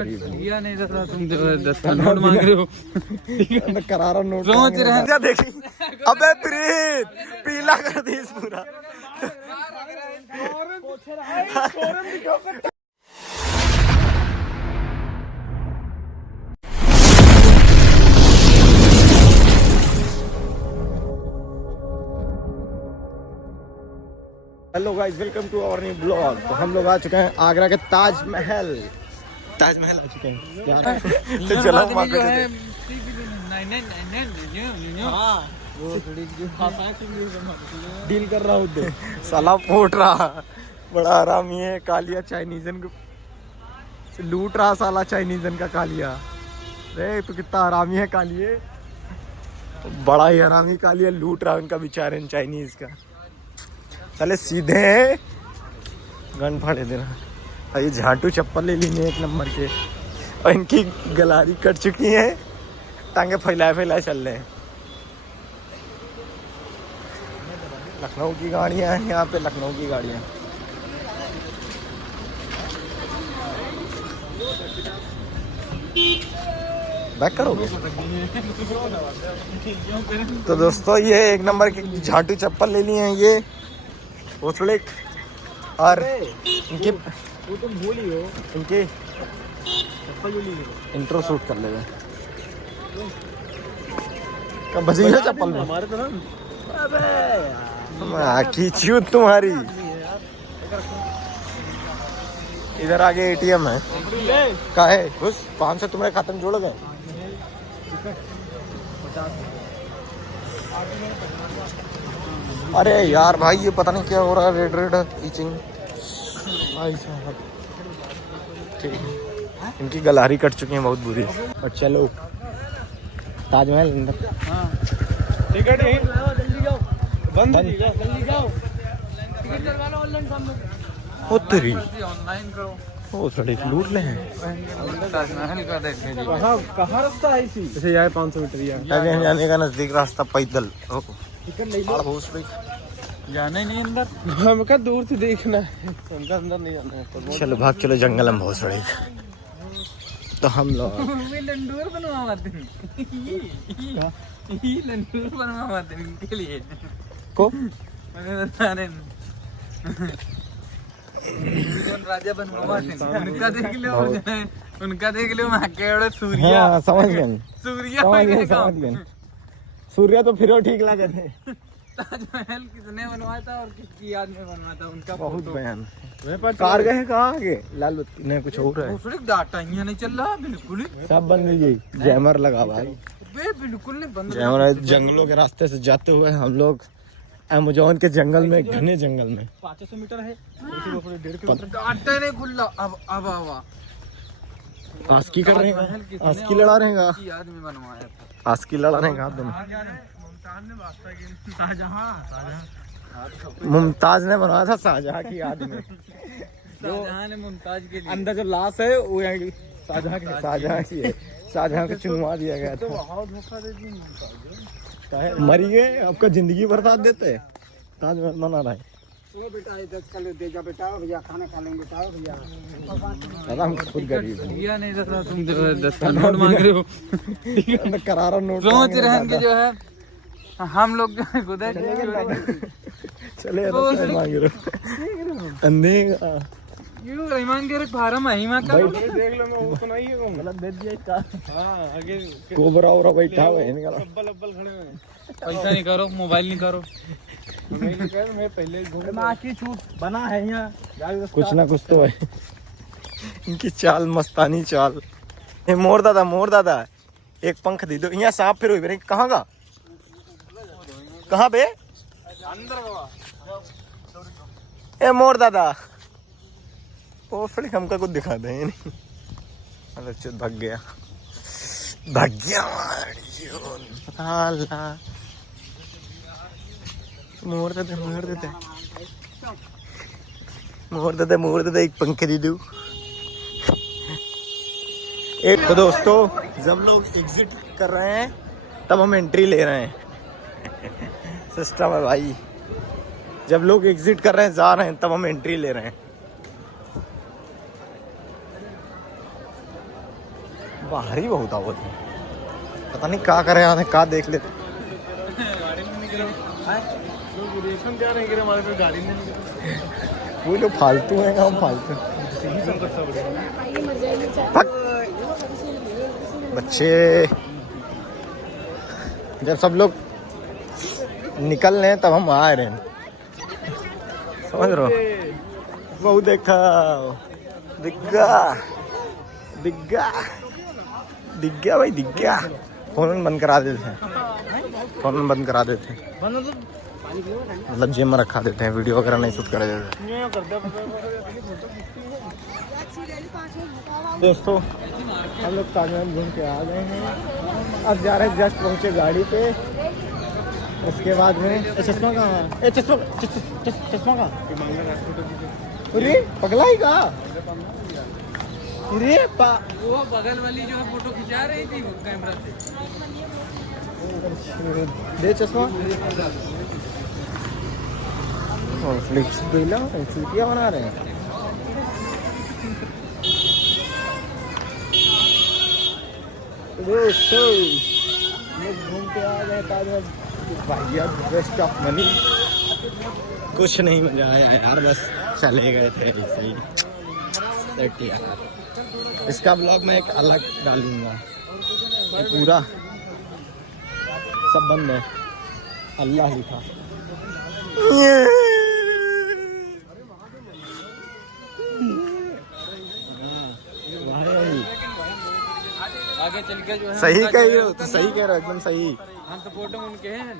लिया नहीं था तुम 10 का नोट मांग रहे हो। करारा नोट सोच रहे हैं देखी। अबे प्रीत पीला कर दी इस पूरा। Hello guys, welcome to our new blog. तो हम लोग आ चुके हैं आगरा के ताजमहल आ चुके हैं। तो चलो जो है डील कर रहा हूँ। साला फोट रहा, बड़ा आरामी है। कालिया चाइनीजन को लूट रहा, साला चाइनीजन का कालिया। अरे तो कितना आरामी है कालिए, बड़ा ही आरामी कालिया लूट रहा उनका बेचारे चाइनीज का। चले सीधे गन फाड़े देना। ये झाटू चप्पल ले ली एक नंबर के, और इनकी गलारी कट चुकी है, टांगे फैलाए चल रहे हैं। लखनऊ की गाड़ियां हैं यहाँ पे, लखनऊ की गाड़ियां। बैक करोगे? तो दोस्तों ये एक नंबर की झाटू चप्पल ले लिए हैं ये ओसलिक, और इनके वो तुम भूल ही हो, इनके इंट्रो शूट कर ले। कब बजी है चप्पल में हमारे तो खींची तुम्हारी। इधर आगे एटीएम है, का है उस 500 तुम्हारे खाते में जोड़ गए। अरे यार भाई ये पता नहीं क्या हो रहा है, रेड ईचिंग। ठीक है, इनकी गलारी कट चुकी है बहुत बुरी। और चलो ताजमहल अंदर। टिकट यहीं जल्दी जाओ, बंद जल्दी जाओ, टिकट करवा लो ऑनलाइन सामने। उत्तरी ऑनलाइन करो। ओ सड़क लूट ले हैं। ताजमहल का देख लीजिए कहाँ रास्ता है इसी जैसे यहाँ 500 मीटर आगे जाने का नजदीक रास्ता पैदल। टिकट ले लो, जाना ही नहीं अंदर, हमका दूर से देखना है, हमका अंदर नहीं जाना है। चलो भाग चलो, जंगल में बहुत सड़े। तो हम लोग लंडूर बनवाते हैं, लंडूर बनवाते हैं इनके लिए को बता रहे राजा बनवाते हैं। उनका देख लो, उनका देख लो, मैं सूर्या। हाँ, समझ गए सूर्या सूर्या तो फिर ठीक लगे थे। ताजमहल किसने बनवाया था और किसकी याद में बनवाया था, उनका बहुत फोटो। बयान कार गए कहाँ आगे लाल नहीं कुछ हो रहा है। डाटा यहाँ नहीं चल रहा बिल्कुल ही, सब बंद है, जैमर लगा भाई। बिल्कुल नहीं बंद। जैमर जंगलों के रास्ते से जाते हुए हम लोग अमेज़न के जंगल में, घने जंगल में 500 मीटर है, 1.5 किलोमीटर। डाटा नहीं खुल रहा अब आस्की कर रहे हैं, आस्की लड़ा रहे हैं, याद में बनवाया था। आस्की लड़ा रहे हैं दोनों। मुमताज ने बनवाया था शाहजहां की याद में। शाहजहां ने मुमताज के लिए अंदर जो लाश है वो शाहजहां की है, शाहजहां को चुनवा दिया गया था। धोखा दे दी, मरी गए, आपका जिंदगी बर्बाद देते। ताजमहल मना रहा है। बेटा 10 किलो दे जा बेटा, भैया खाना खा लेंगे बेटा भैया। दादा हम खुद गरीब हैं। लिया नहीं था तुम 10 का नोट मांग रहे हो। करारा नोट सोच रहे हैं कि जो है हम लोग जो है खुद चले मांग रहे हो अंधे ईमान के फार्म है ईमान का देख लो। मैं वो तो नहीं है, गलत भेज दिया इसका। हां आगे कोबरा और बैठा हुआ है, निकला अब्बल खड़े हुए हैं। पैसा नहीं करो, मोबाइल नहीं करो, मैं पहले की छूट बना है यहाँ, कुछ ना कुछ तो है। इनकी चाल मस्तानी चाल। मोर दादा एक पंख दे दो, यहाँ सांप फिर हुई। कहाँ का कहाँ बे अंदर बाबा। ए मोर दादा ओ फिर हमका कुछ दिखा दे नहीं। अच्छा भाग गया मोर देते एक पंखे दे दो। एक तो दोस्तों जब लोग एग्जिट कर रहे हैं तब हम एंट्री ले रहे हैं। सिस्टम है भाई, जब लोग एग्जिट कर रहे हैं, जा रहे हैं, तब हम एंट्री ले रहे हैं। भारी बहुत आवत है, पता नहीं क्या करे यहाँ क्या देख लेते। वो लोग फालतू हैं, हम फालतू बच्चे। जब सब लोग निकल रहे हैं तब हम आ रहे हैं, समझ रहे हो। बहु देखा, दिग्गा दिग्गा दिग्गा भाई दिग्गा। फोन बंद करा देते हैं, फोन बंद करा देते हैं, मतलब जेब में रखा देते हैं, वीडियो वगैरह नहीं शूट कर देते। दोस्तों हम लोग ताजमहल घूम के आ गए हैं, अब जा रहे हैं, जस्ट पहुँचे गाड़ी पे। उसके बाद में चश्मा कहाँ, चश्मा कहाँ, अरे पगला ही कहा, अरे वो बगल वाली जो है फोटो खिंचा रही थी कैमरा से। दे चश्मा। फ्लिक्स बेला चूतिया बना रहे हैं। दोस्तों घूम के आ गए ताजमहल, भैया वेस्ट ऑफ मनी। कुछ नहीं मजा आया यार, बस चले गए थे ऐसे ही। यार इसका ब्लॉग मैं एक अलग डालूंगा, पूरा सब बंद है, अल्लाह लिखा। आगे चल के जो है सही कह रहे हो, तो सही कह रहे हो, एकदम सही। हम तो फोटो उनके हैं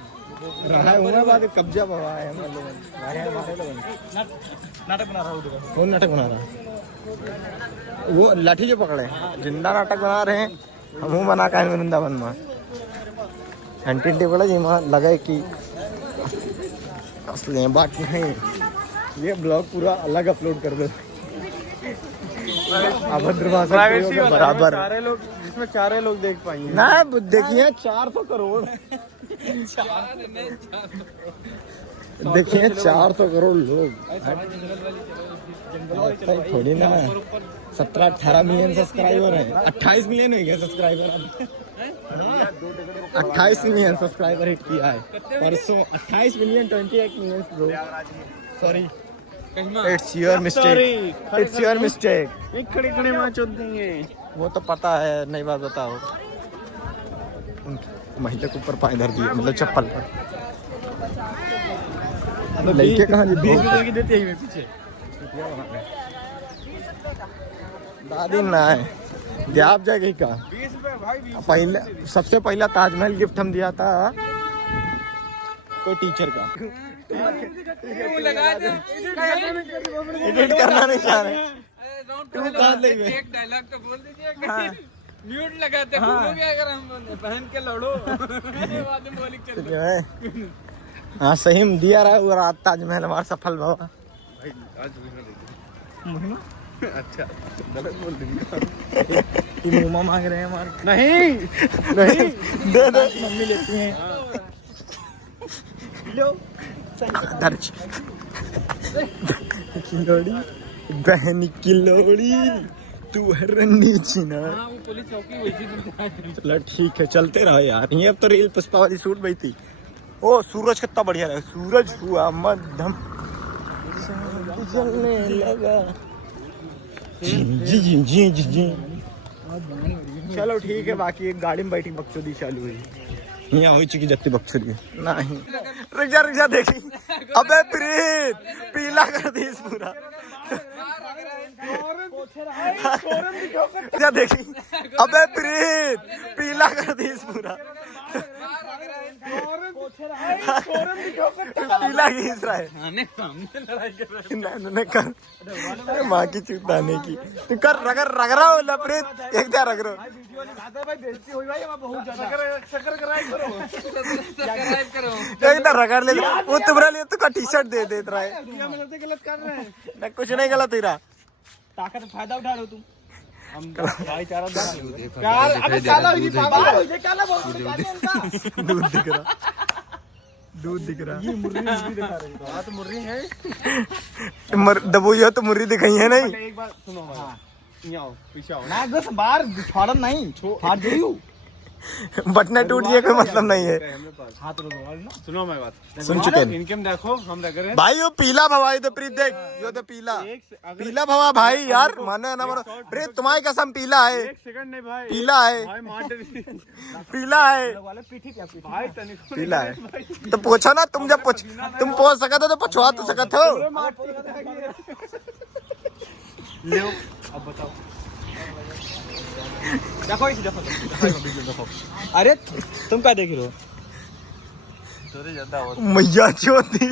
रहा है होना बाद कब्जा हुआ है, नाटक बना रहा हूँ। कौन नाटक बना रहा है? वो लाठी जो पकड़े जिंदा नाटक बना रहे हैं, हम बना का वृंदावन में घंटी पकड़े जी वहाँ लगे कि असली बात नहीं। ये ब्लॉग पूरा अलग अपलोड कर दो, अभद्र भाषा बराबर, जिसमें 4 लोग देख पाएंगे ना। देखिए 400 करोड़ देखिए 400 करोड़ लोग, थोड़ी ना 17-18 मिलियन सब्सक्राइबर हैं। 28 मिलियन हो गया सब्सक्राइबर, 28 मिलियन सब्सक्राइबर हिट किया है परसों। 28 million 28 million sorry, it's your mistake, it's your mistake. एक खड़े खड़े वहाँ चोट देंगे, वो तो पता है, नई बात बताओ। महिला के ऊपर पाए धर दिए, मतलब चप्पल पर। लड़के कहाँ जी 20 रुपए की देती है पीछे दादी ना है, आप जाएगी क्या? 20 रुपए भाई, पहले सबसे पहला ताजमहल गिफ्ट हम दिया था कोई टीचर का। एडिट करना नहीं चाह रहे, एक डायलॉग तो बोल दीजिए। म्यूट लगाते बोलोगे अगर हम पहन के लड़ो। हाँ सही में दिया रहा है वो रात, ताजमहल हमारा सफल बाबा। अच्छा गलत बोल देंगे। मुँह मांग रहे हैं हमारे, नहीं नहीं दे दो, मम्मी लेती हैं। दर्ज किलोड़ी बहन किलोड़ी तू है रन्नी चीना। पुलिस चौकी हुई थी। चलो ठीक है, चलते रहो यार। ये अब तो रील पुष्पा वाली शूट गई थी। ओ सूरज कितना बढ़िया है, सूरज हुआ मध्यम जलने लगा। जी जी जी जी जी। चलो ठीक है, बाकी एक गाड़ी में बैठी बकचोदी चालू हुई, यहाँ हो चुकी जत्ती बकचोदी नहीं। रिक्शा देखी, अबे प्रीत पीला कर दी इस पूरा। देखी, अबे प्रीत पीला कर दी इस पूरा, पीला घिस रहा है। माँ की चुताने की तू कर रगर रगड़ा हो लपरीत, एक दे रगड़ो। एक दे रगड़ ले, वो तुम्हारे लिए तुका टी शर्ट दे देता है। गलत कर रहे हैं, मैं कुछ नहीं गलत ही रहा, ताकत फायदा उठा रहे हो तुम। भाईचारा अबे काला हुई पागल हो ये काला बोल दूध दिख रहा, दूध दिख रहा। ये मुर्री दिखा रही है। हां तो मुर्री है, दबोई हो तो मुर्री दिखाई है नहीं। एक बार सुनो, हां यहाँ आओ, पीछे आओ। ना बस बाहर छोड़ नहीं हाथ जोड़ियो बटने टूट गए कोई मतलब नहीं है। हाथ रोको ना, सुनो मैं बात सुन चुके हैं। इनके में देखो हम रख रहे हैं भाई यो पीला भवा ये तो प्रीत देख यो तो पीला पीला भवा भाई यार माने ना मानो प्रीत तुम्हारी कसम पीला है 1 सेकंड नहीं भाई, पीला है भाई मार पीला है भाई तनिक पीला है तो पूछो ना तुम जब तुम पूछ सकते हो तो पूछवा तो सकते हो। ले अब बताओ। देखो इसे देखो। अरे तुम क्या देख रहे हो थोड़े ज्यादा हो मैया चौथी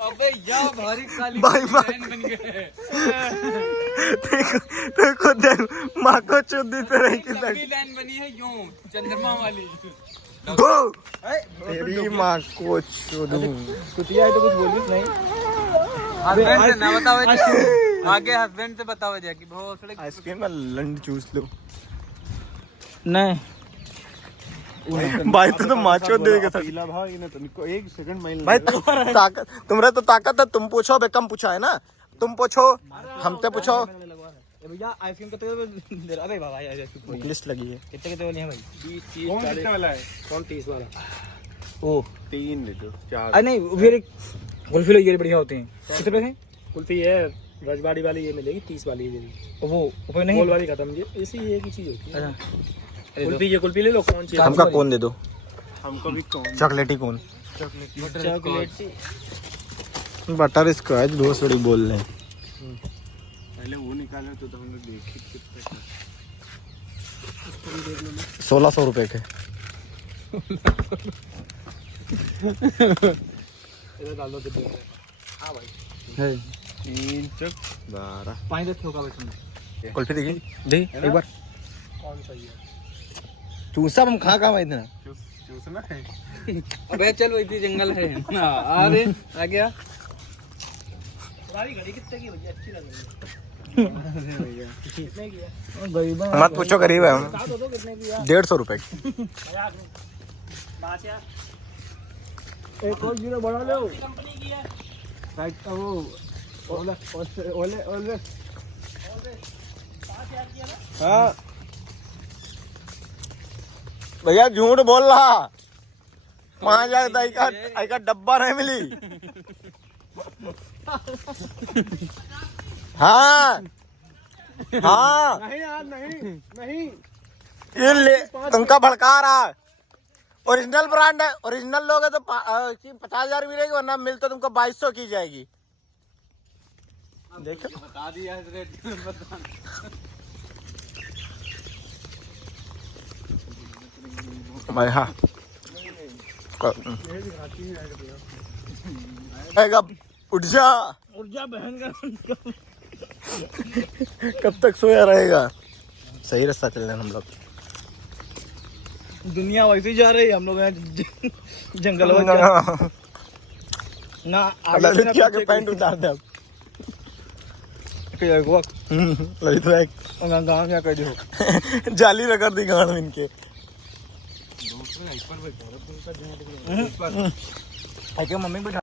अबे या भारी काली भाई बहन बन गए। देखो देख माँ को चौथी तरह की लंबी लाइन बनी है यूं चंद्रमा वाली। तेरी माँ को चोदूं कुतिया है तो कुछ बोलिस नहीं। हस्बैंड से ना बताओ आगे हस्बैंड से बताओ जाके भोसड़े आइसक्रीम में लंड चूस लो नहीं भाई तो माचो देगा सर पीला भाई ने तुमको 1 सेकंड में भाई ताकत तुम्हारे तो ताकत है तुम पूछो बे कम पूछा है ना तुम पूछो हमसे पूछो भैया आइसक्रीम कितने अरे बाबा यार लिस्ट लगी है कितने कितने वाले हैं भाई 20 30 कौन कितने वाला है कौन 30 वाला ओ 3 दे दो 4 अरे नहीं फिर एक कुल्फी लोग ये बढ़िया होते हैं कितने पैसे कुल्फी है रजवाड़ी वाली ये मिलेगी 30 वाली ये वो ऊपर नहीं गोल वाली खत्म ये इसी एक ही चीज होती है। अच्छा कुल्फी ले लो कौन सी हमका कौन दे दो हमको भी कौन चॉकलेटी कौन चॉकलेट बटर स्कॉच दो थोड़ी बोल रहे पहले वो निकाले तो हम लोग देखे कितने 1600 रुपए के इधर डाल दो कितने हां भाई 3 चक 12 पानी दे ठोका बैठने कुल्फी देखी दे एक बार कौन सा है चूसा हम खा भाई इतना चूसना है अबे चलो इतनी जंगल है अरे आ गया। तुम्हारी घड़ी कितने की भैया अच्छी लग रही है कितने की है मत पूछो गरीब है हम बता दो कितने की है 150 रुपए की बात यार एक और जीरो बढ़ा लो कंपनी की है राइट का वो ओले ओले ओले हाँ भैया झूठ बोल रहा वहां जाकर का डब्बा नहीं मिली। हाँ हाँ नहीं यार नहीं नहीं ये ले तुमका भड़का रहा ओरिजिनल ब्रांड है ओरिजिनल लोगे तो 50,000 मिलेगी वरना मिल तो तुमको 2200 की जाएगी। देखो बता दिया है रेट भाई हाँ उठ जा ऊर्जा बहन का कब तक सोया रहेगा। सही रास्ता चल रहे हैं हम लोग दुनिया वैसे ही जा रही है हम लोग यहाँ जंगल में ना ललित क्या के पैंट उतार दे अब ललित भाई गाँव क्या कर दो जाली रगड़ दी गाड़ में इनके मम्मी बैठा